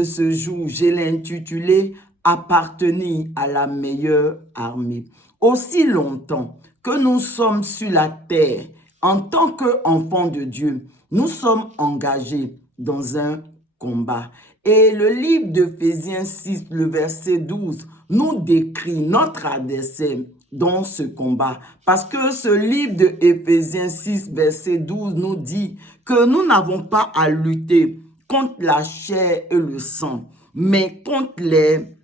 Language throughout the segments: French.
de ce jour, je l'ai intitulé « Appartenir à la meilleure armée ». Aussi longtemps que nous sommes sur la terre, en tant qu'enfants de Dieu, nous sommes engagés dans un combat. Et le livre d'Éphésiens 6, le verset 12, nous décrit notre adversaire dans ce combat. Parce que ce livre de Éphésiens 6, verset 12 nous dit que nous n'avons pas à lutter contre la chair et le sang, mais contre les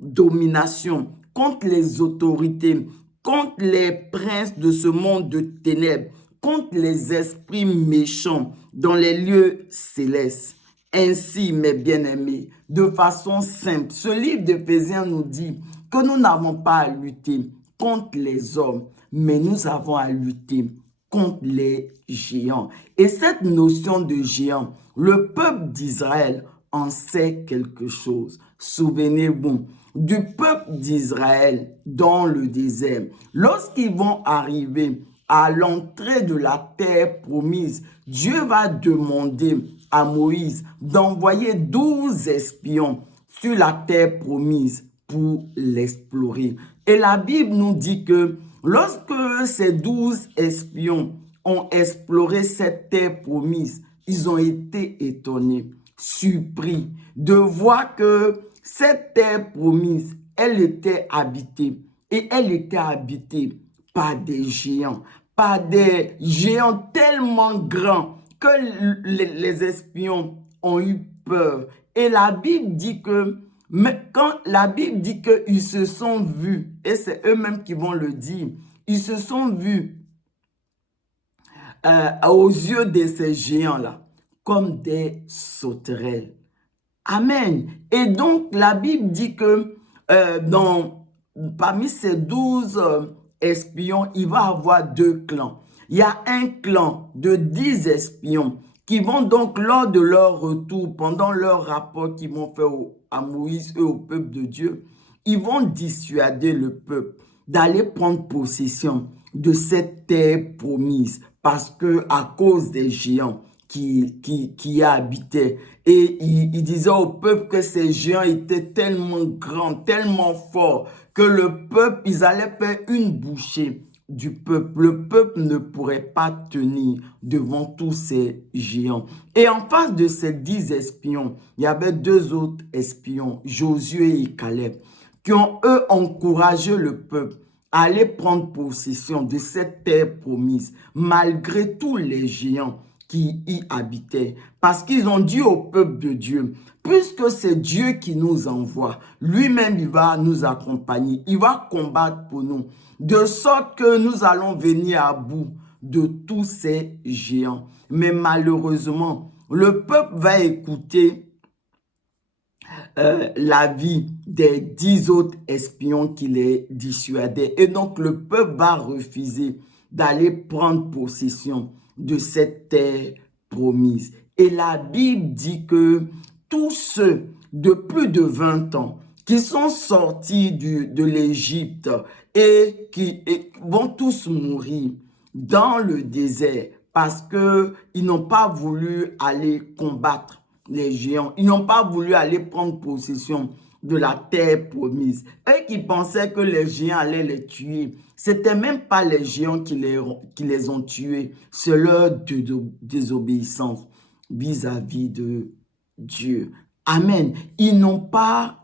dominations, contre les autorités, contre les princes de ce monde de ténèbres, contre les esprits méchants dans les lieux célestes. Ainsi, mes bien-aimés, de façon simple, ce livre d'Éphésiens nous dit que nous n'avons pas à lutter contre les hommes, mais nous avons à lutter contre les géants. Et cette notion de géant, le peuple d'Israël en sait quelque chose. Souvenez-vous du peuple d'Israël dans le désert. Lorsqu'ils vont arriver à l'entrée de la terre promise, Dieu va demander à Moïse d'envoyer 12 espions sur la terre promise pour l'explorer. Et la Bible nous dit que lorsque ces 12 espions ont exploré cette terre promise, ils ont été étonnés, surpris de voir que cette terre promise, elle était habitée. Et elle était habitée par des géants tellement grands que les espions ont eu peur. Et la Bible dit que, quand la Bible dit qu'ils se sont vus, et c'est eux-mêmes qui vont le dire, ils se sont vus aux yeux de ces géants-là comme des sauterelles. Amen. Et donc, la Bible dit que parmi ces 12 espions, il va y avoir 2 clans. Il y a un clan de 10 espions qui vont donc, lors de leur retour, pendant leur rapport qu'ils vont faire à Moïse et au peuple de Dieu, ils vont dissuader le peuple d'aller prendre possession de cette terre promise parce que à cause des géants qui y habitaient. Et il disait au peuple que ces géants étaient tellement grands, tellement forts, que le peuple, ils allaient faire une bouchée du peuple. Le peuple ne pourrait pas tenir devant tous ces géants. Et en face de ces 10 espions, il y avait 2 autres espions, Josué et Caleb, qui ont, eux, encouragé le peuple à aller prendre possession de cette terre promise, malgré tous les géants qui y habitaient. Parce qu'ils ont dit au peuple de Dieu, puisque c'est Dieu qui nous envoie, lui-même il va nous accompagner, il va combattre pour nous, de sorte que nous allons venir à bout de tous ces géants. Mais malheureusement, le peuple va écouter l'avis des 10 autres espions qui les dissuadaient. Et donc, le peuple va refuser d'aller prendre possession de cette terre promise. Et la Bible dit que tous ceux de plus de 20 ans qui sont sortis de l'Égypte et qui vont tous mourir dans le désert parce qu'ils n'ont pas voulu aller combattre les géants. Ils n'ont pas voulu aller prendre possession de la terre promise. Eux qui pensaient que les géants allaient les tuer, c'était même pas les géants qui les ont tués, c'est leur désobéissance vis-à-vis de Dieu. Amen. Ils n'ont pas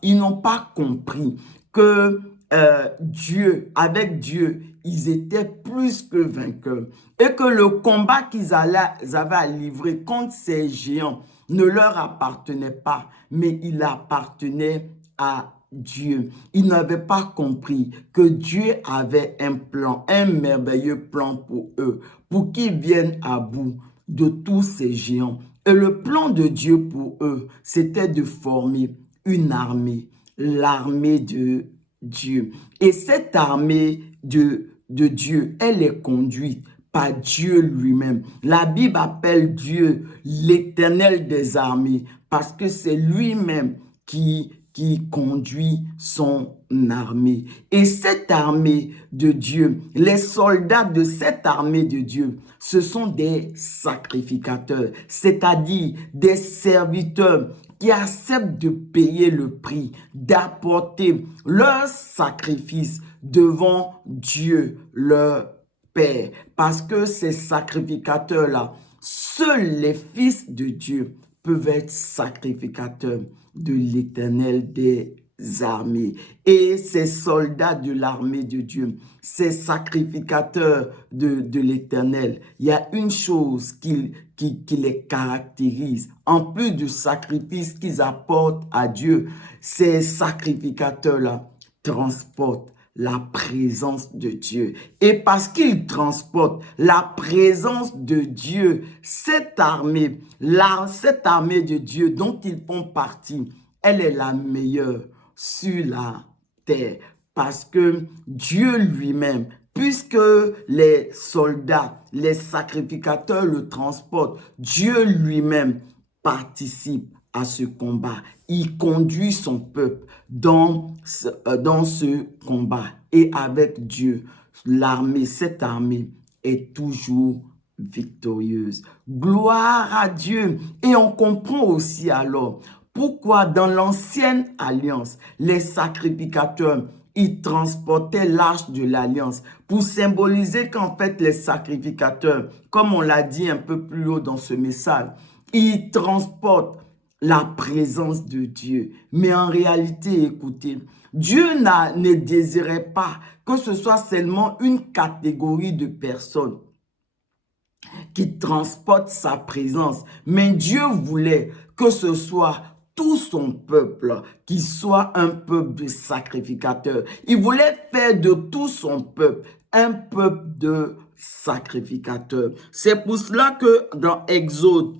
compris que avec Dieu, ils étaient plus que vainqueurs. Et que le combat qu'ils avaient à livrer contre ces géants ne leur appartenait pas, mais il appartenait à Dieu. Ils n'avaient pas compris que Dieu avait un plan, un merveilleux plan pour eux, pour qu'ils viennent à bout de tous ces géants. Et le plan de Dieu pour eux, c'était de former une armée, l'armée de Dieu. Et cette armée de Dieu, elle est conduite par Dieu lui-même. La Bible appelle Dieu l'Éternel des armées parce que c'est lui-même qui conduit son armée. Et cette armée de Dieu, les soldats de cette armée de Dieu, ce sont des sacrificateurs, c'est-à-dire des serviteurs qui acceptent de payer le prix, d'apporter leur sacrifice devant Dieu, leur Père. Parce que ces sacrificateurs-là, seuls les fils de Dieu peuvent être sacrificateurs de l'Éternel des armées. Et ces soldats de l'armée de Dieu, ces sacrificateurs de l'Éternel, il y a une chose qui les caractérise. En plus du sacrifice qu'ils apportent à Dieu, ces sacrificateurs-là transportent la présence de Dieu. Et parce qu'ils transportent la présence de Dieu, cette armée de Dieu dont ils font partie, elle est la meilleure sur la terre. Parce que Dieu lui-même, puisque les soldats, les sacrificateurs le transportent, Dieu lui-même participe à ce combat. Il conduit son peuple dans ce combat. Et avec Dieu, cette armée est toujours victorieuse. Gloire à Dieu. Et on comprend aussi alors pourquoi dans l'ancienne alliance, les sacrificateurs, ils transportaient l'arche de l'alliance pour symboliser qu'en fait les sacrificateurs, comme on l'a dit un peu plus haut dans ce message, ils transportent la présence de Dieu. Mais en réalité, écoutez, Dieu ne désirait pas que ce soit seulement une catégorie de personnes qui transportent sa présence, mais Dieu voulait que ce soit tout son peuple qui soit un peuple de sacrificateurs. Il voulait faire de tout son peuple un peuple de sacrificateurs. C'est pour cela que dans Exode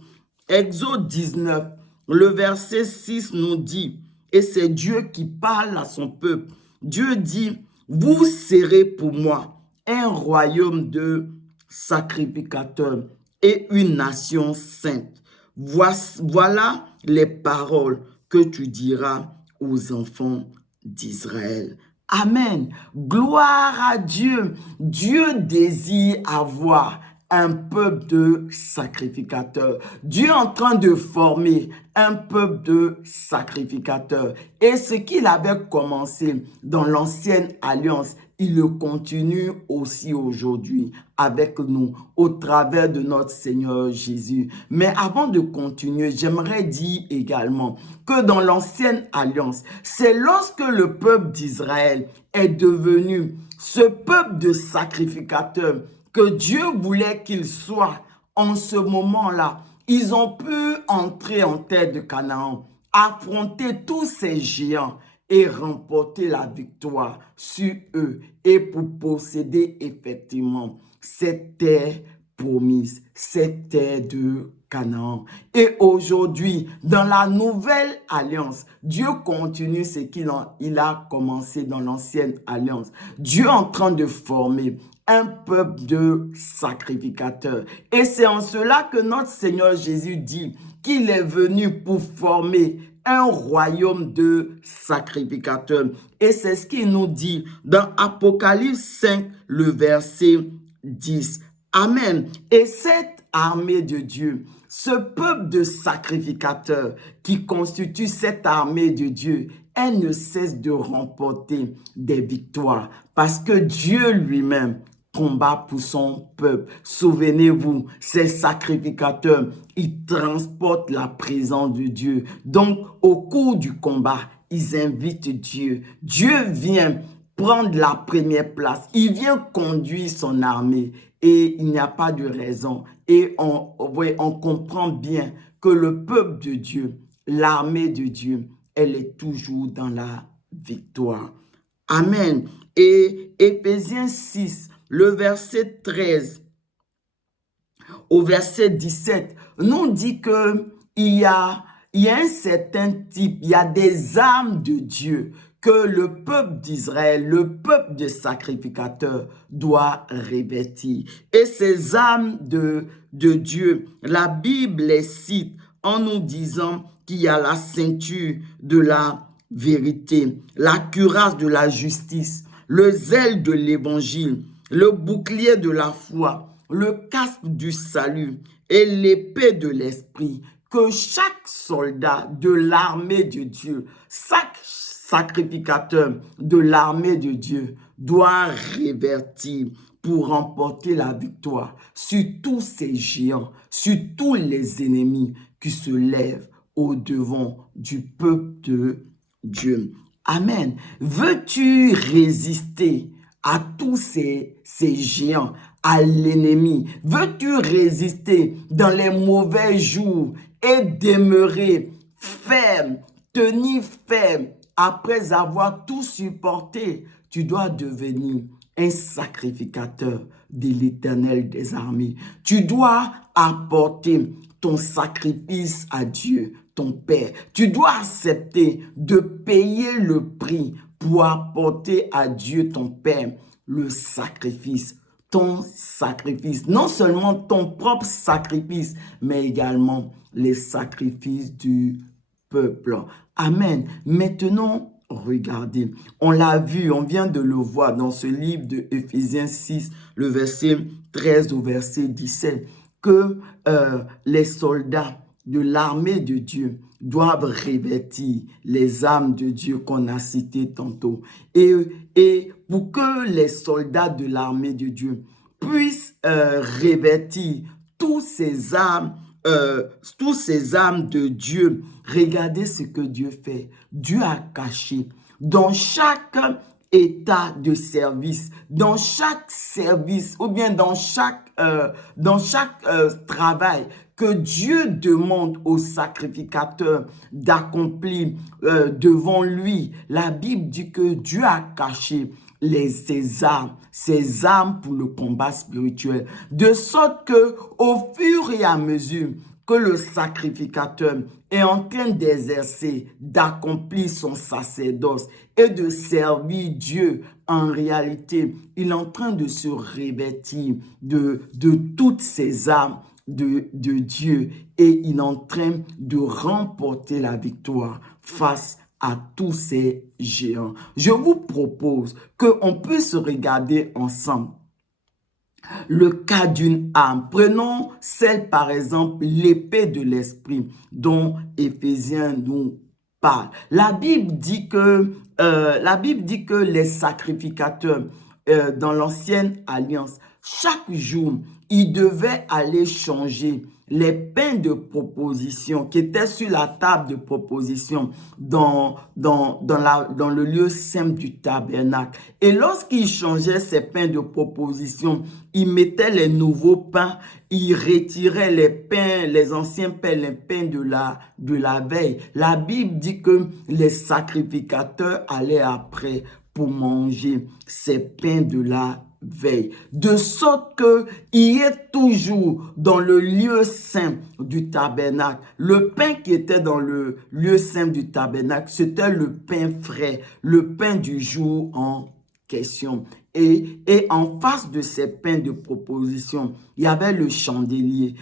19, le verset 6 nous dit, et c'est Dieu qui parle à son peuple, Dieu dit, vous serez pour moi un royaume de sacrificateurs et une nation sainte. Voilà les paroles que tu diras aux enfants d'Israël. Amen. Gloire à Dieu. Dieu désire avoir un peuple de sacrificateurs. Dieu est en train de former un peuple de sacrificateurs. Et ce qu'il avait commencé dans l'ancienne alliance, il le continue aussi aujourd'hui avec nous au travers de notre Seigneur Jésus. Mais avant de continuer, j'aimerais dire également que dans l'ancienne alliance, c'est lorsque le peuple d'Israël est devenu ce peuple de sacrificateurs que Dieu voulait qu'il soit en ce moment-là. Ils ont pu entrer en terre de Canaan, affronter tous ces géants et remporter la victoire sur eux et pour posséder effectivement cette terre promise, cette terre de Canaan. Et aujourd'hui, dans la nouvelle alliance, Dieu continue ce qu'il a commencé dans l'ancienne alliance. Dieu est en train de former un peuple de sacrificateurs. Et c'est en cela que notre Seigneur Jésus dit qu'il est venu pour former un royaume de sacrificateurs. Et c'est ce qu'il nous dit dans Apocalypse 5, le verset 10. Amen. Et cette armée de Dieu, ce peuple de sacrificateurs qui constitue cette armée de Dieu, elle ne cesse de remporter des victoires parce que Dieu lui-même combat pour son peuple. Souvenez-vous, ces sacrificateurs, ils transportent la présence de Dieu. Donc, au cours du combat, ils invitent Dieu. Dieu vient prendre la première place. Il vient conduire son armée et il n'y a pas de raison. Et on comprend bien que le peuple de Dieu, l'armée de Dieu, elle est toujours dans la victoire. Amen. Et Éphésiens 6, le verset 13 au verset 17, nous dit que il y a un certain type, il y a des armes de Dieu que le peuple d'Israël, le peuple de sacrificateurs doit revêtir. Et ces armes de Dieu, la Bible les cite en nous disant qu'il y a la ceinture de la vérité, la cuirasse de la justice, le zèle de l'évangile, le bouclier de la foi, le casque du salut et l'épée de l'esprit que chaque soldat de l'armée de Dieu, chaque sacrificateur de l'armée de Dieu doit révertir pour remporter la victoire sur tous ces géants, sur tous les ennemis qui se lèvent au-devant du peuple de Dieu. Amen. Veux-tu résister à tous ces géants, à l'ennemi? Veux-tu résister dans les mauvais jours et demeurer ferme, tenir ferme après avoir tout supporté? Tu dois devenir un sacrificateur de l'Éternel des armées. Tu dois apporter ton sacrifice à Dieu, ton Père. Tu dois accepter de payer le prix pour apporter à Dieu, ton Père, le sacrifice. Ton sacrifice, non seulement ton propre sacrifice, mais également les sacrifices du peuple. Amen. Maintenant, regardez, on l'a vu, on vient de le voir dans ce livre de Éphésiens 6, le verset 13 au verset 17, que les soldats de l'armée de Dieu doivent revêtir les armes de Dieu qu'on a citées tantôt. Et pour que les soldats de l'armée de Dieu puissent revêtir tous ces armes de Dieu, regardez ce que Dieu fait. Dieu a caché dans chaque état de service, dans chaque service ou bien dans chaque travail que Dieu demande aux sacrificateurs d'accomplir devant lui. La Bible dit que Dieu a caché ses armes pour le combat spirituel, de sorte que au fur et à mesure que le sacrificateur est en train d'exercer, d'accomplir son sacerdoce et de servir Dieu, en réalité, il est en train de se revêtir de toutes ces armes de Dieu et il est en train de remporter la victoire face à tous ces géants. Je vous propose qu'on puisse regarder ensemble le cas d'une arme. Prenons celle, par exemple, l'épée de l'esprit dont Éphésiens nous parle. La Bible dit que les sacrificateurs dans l'ancienne alliance, chaque jour, ils devaient aller changer les pains de proposition qui étaient sur la table de proposition dans le lieu saint du tabernacle. Et lorsqu'ils changeaient ces pains de proposition, ils mettaient les nouveaux pains, ils retiraient les pains, les anciens pains, les pains de la veille. La Bible dit que les sacrificateurs allaient après pour manger ces pains de la veille, de sorte qu'il y ait toujours dans le lieu saint du tabernacle. Le pain qui était dans le lieu saint du tabernacle, c'était le pain frais, le pain du jour en question. Et en face de ces pains de proposition, il y avait le chandelier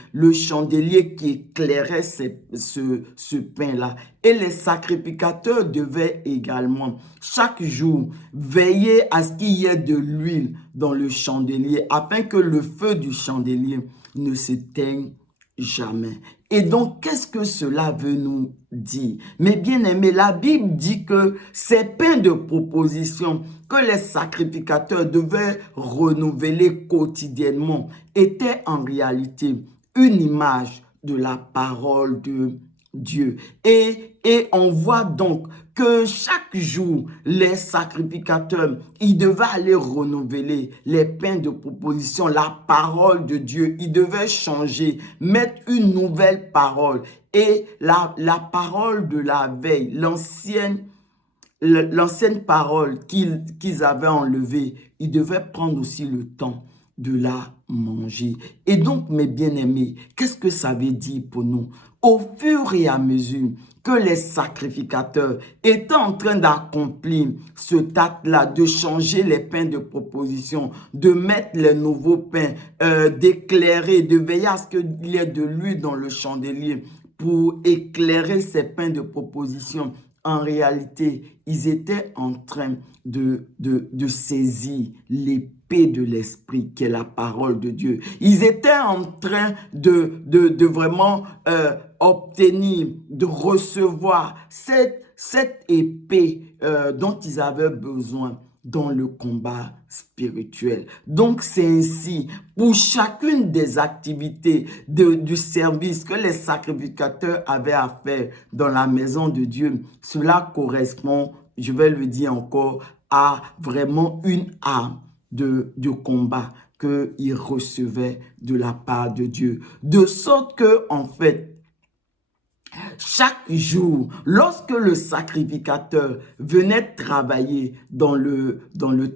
qui éclairait ce pain-là. Et les sacrificateurs devaient également, chaque jour, veiller à ce qu'il y ait de l'huile dans le chandelier, afin que le feu du chandelier ne s'éteigne jamais. Et donc, qu'est-ce que cela veut nous dire? Mes bien-aimés, la Bible dit que ces pains de proposition que les sacrificateurs devaient renouveler quotidiennement étaient en réalité une image de la parole de Dieu. Et on voit donc que chaque jour, les sacrificateurs, ils devaient aller renouveler les pains de proposition, la parole de Dieu. Ils devaient changer, mettre une nouvelle parole. Et la parole de la veille, l'ancienne parole qu'ils avaient enlevée, ils devaient prendre aussi le temps de la manger. Et donc, mes bien-aimés, qu'est-ce que ça veut dire pour nous? Au fur et à mesure que les sacrificateurs étaient en train d'accomplir ce acte-là, de changer les pains de proposition, de mettre les nouveaux pains, d'éclairer, de veiller à ce qu'il y ait de l'huile dans le chandelier pour éclairer ces pains de proposition, en réalité, ils étaient en train de saisir l'épée de l'esprit qui est la parole de Dieu. Ils étaient en train de vraiment obtenir, de recevoir cette épée dont ils avaient besoin dans le combat spirituel. Donc, c'est ainsi, pour chacune des activités du service que les sacrificateurs avaient à faire dans la maison de Dieu, cela correspond, je vais le dire encore, à vraiment une arme de combat qu'ils recevaient de la part de Dieu. De sorte que, en fait, chaque jour, lorsque le sacrificateur venait travailler dans le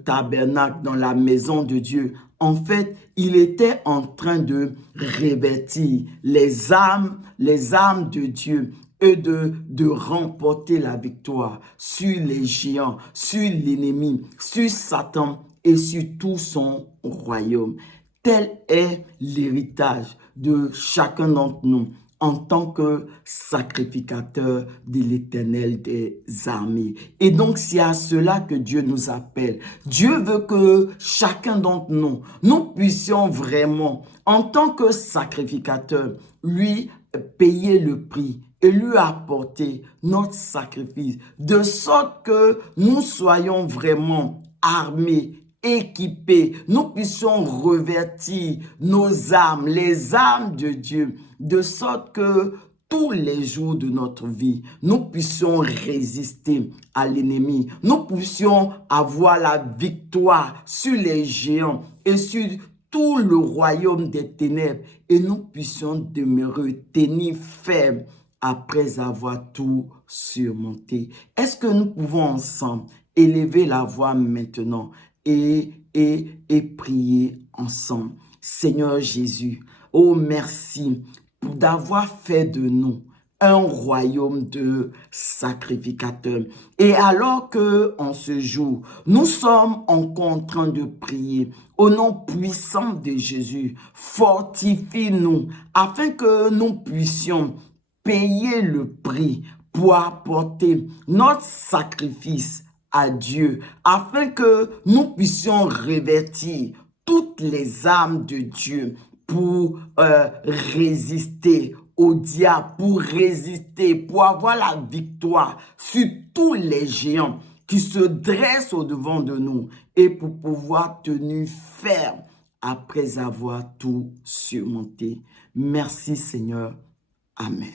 tabernacle, dans la maison de Dieu, en fait, il était en train de revêtir les armes de Dieu et de remporter la victoire sur les géants, sur l'ennemi, sur Satan et sur tout son royaume. Tel est l'héritage de chacun d'entre nous en tant que sacrificateur de l'Éternel des armées. Et donc, c'est à cela que Dieu nous appelle. Dieu veut que chacun d'entre nous, nous puissions vraiment, en tant que sacrificateur, lui payer le prix et lui apporter notre sacrifice, de sorte que nous soyons vraiment armés, équipés, nous puissions revêtir nos armes, les armes de Dieu, de sorte que tous les jours de notre vie, nous puissions résister à l'ennemi, nous puissions avoir la victoire sur les géants et sur tout le royaume des ténèbres et nous puissions demeurer, tenir ferme après avoir tout surmonté. Est-ce que nous pouvons ensemble élever la voix maintenant et prier ensemble? Seigneur Jésus, oh merci d'avoir fait de nous un royaume de sacrificateurs. Et alors que en ce jour, nous sommes encore en train de prier au nom puissant de Jésus, fortifie-nous afin que nous puissions payer le prix pour apporter notre sacrifice à Dieu, afin que nous puissions revêtir toutes les armes de Dieu pour résister au diable, pour résister, pour avoir la victoire sur tous les géants qui se dressent au-devant de nous et pour pouvoir tenir ferme après avoir tout surmonté. Merci Seigneur. Amen.